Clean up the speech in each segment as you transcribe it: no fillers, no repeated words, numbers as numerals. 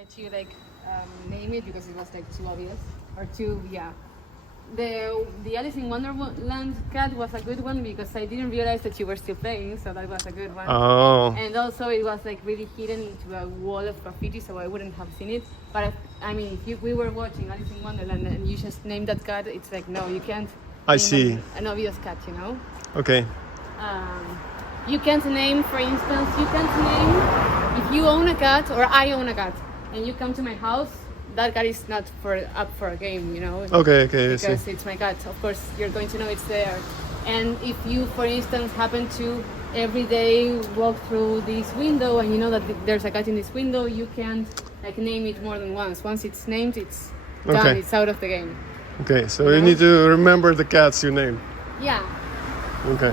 let you name it because it was too obvious or too The Alice in Wonderland cat was a good one because I didn't realize that you were still playing, so that was a good one. Oh. And also it was really hidden into a wall of graffiti, so I wouldn't have seen it. But if we were watching Alice in Wonderland and you just named that cat, it's no, you can't. I see. An obvious cat, you know. Okay. You can't name, for instance, if you own a cat or I own a cat and you come to my house. That cat is not up for a game, you know. Okay. Because it's my cat. Of course, you're going to know it's there. And if you, for instance, happen to every day walk through this window and you know that there's a cat in this window, you can't name it more than once. Once it's named, it's done. Okay. It's out of the game. Okay, so you need to remember the cats you name. Yeah. Okay.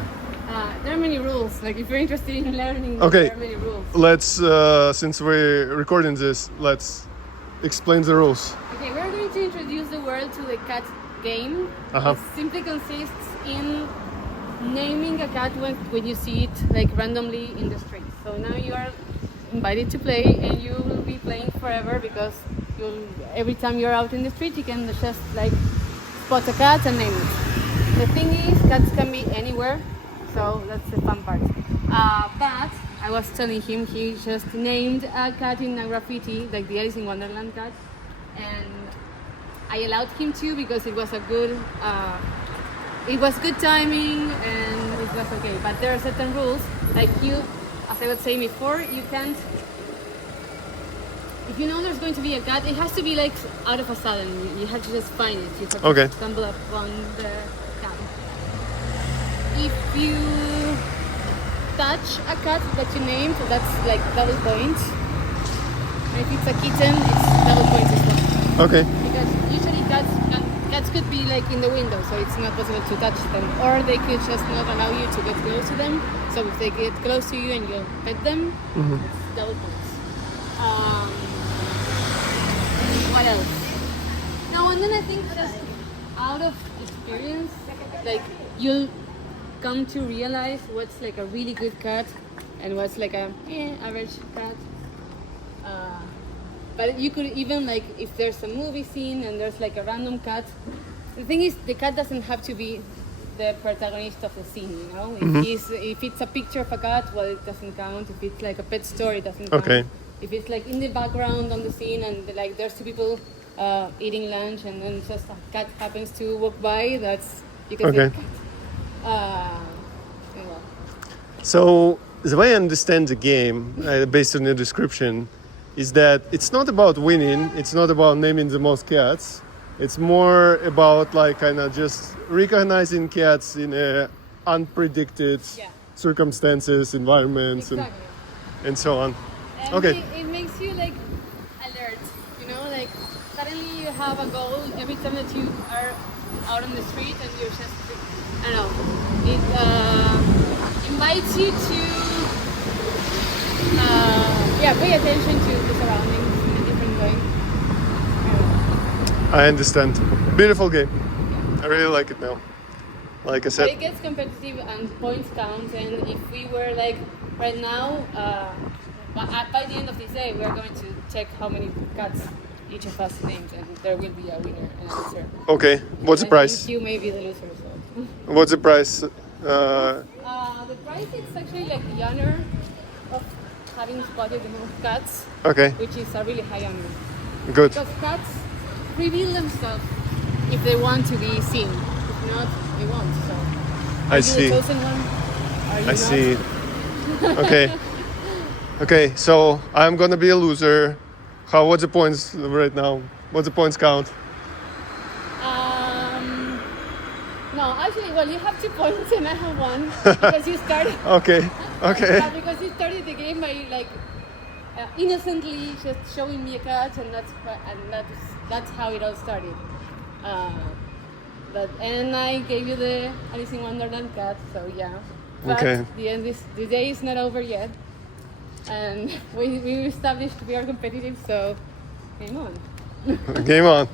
There are many rules. If you're interested in learning, okay. There are many rules. Let's, since we're recording this, let's explain the rules. Okay, we're going to introduce the world to the cat game. Uh-huh. It simply consists in naming a cat when you see it randomly in the street. So now you are invited to play and you will be playing forever because every time you're out in the street you can just spot a cat and name it. The thing is, cats can be anywhere, so that's the fun part. But I was telling him he just named a cat in a graffiti, the Alice in Wonderland cat, and I allowed him to because it was good timing and it was okay. But there are certain rules, as I was saying before, you can't. If you know there's going to be a cat, it has to be out of a sudden. You have to just find it. You have to stumble upon the cat. If you touch a cat that you named, that's double points. And if it's a kitten, it's double points as well. Okay. Because usually cats could be in the window, so it's not possible to touch them, or they could just not allow you to get close to them. So if they get close to you and you pet them, it's double points. What else? Now and then I think just out of experience, you'll come to realize what's a really good cat and what's a average cat. But you could even if there's a movie scene and there's a random cat. The thing is, the cat doesn't have to be the protagonist of the scene, you know. If it's a picture of a cat, well, it doesn't count. If it's a pet store, it doesn't count. Okay. If it's in the background on the scene and there's two people eating lunch and then just a cat happens to walk by, that's you can say a cat. So the way I understand the game, based on your description, is that it's not about winning. It's not about naming the most cats. It's more about just recognizing cats in unpredicted circumstances, environments, and so on. And okay. It makes you alert, you know, suddenly you have a goal every time that you are out on the street and you're just, I don't know, it invites you to pay attention to the surroundings in a different way. I understand. Beautiful game. I really like it now. Like I said. But it gets competitive and points count, and if we were right now, by the end of this day, we are going to check how many cats each of us named, and there will be a winner and a loser. Okay. What's the price? You may be the loser. So. What's the price? The price is actually the honor of having spotted the most cats. Okay. Which is a really high honor. Good. Because cats reveal themselves if they want to be seen. If not, they won't. So. I see. The chosen one? Are you I not? see. Okay. Okay, so I'm gonna be a loser. What's the points right now? What's the points count? No, actually, well, you have 2 points and I have 1 because you started. Okay. Yeah, because you started the game by innocently just showing me a cat, and that's how it all started. And I gave you the Alice in Wonderland cat, so yeah. But okay. The day is not over yet, and we established we are competitive, so game on. Game on.